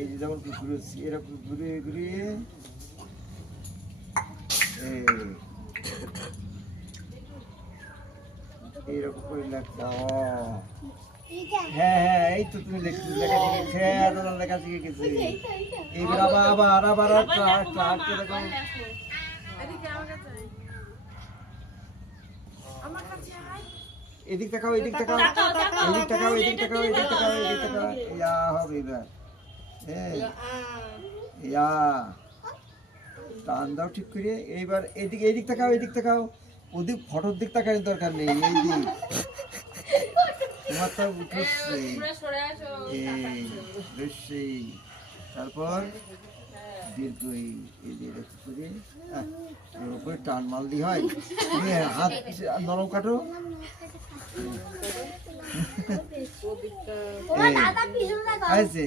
এই যে যেমন ঘুরেছি এরকম ঘুরিয়ে ঘুরিয়ে এইরকম করে লেখা। হ্যাঁ হ্যাঁ, এই তো তুমি লেখা শিখেছি। হ্যাঁ, তোমার লেখা শিখে গেছি। এইবার আবার আবার আবার দেখো। এদিক তাকাও, এদিক তাকাও, এদিক তাকাও, এদিক তাকাও, এদিক তাকাও, এদিক তাকাও। ইয়া হবে এবার। হ্যাঁ, ইয়া টান দাও ঠিক করে। এইবার এদিক এদিক তাকাও, এদিক তাকাও। ওদিক ফটোর দিক তাকানোর দরকার নেই, এই দিক তোমার তো উঠছে। তারপর দীর্ঘ এই যে করে এর উপরে টান মাল দিয়ে হয়। হাত নরম কাটো। আছে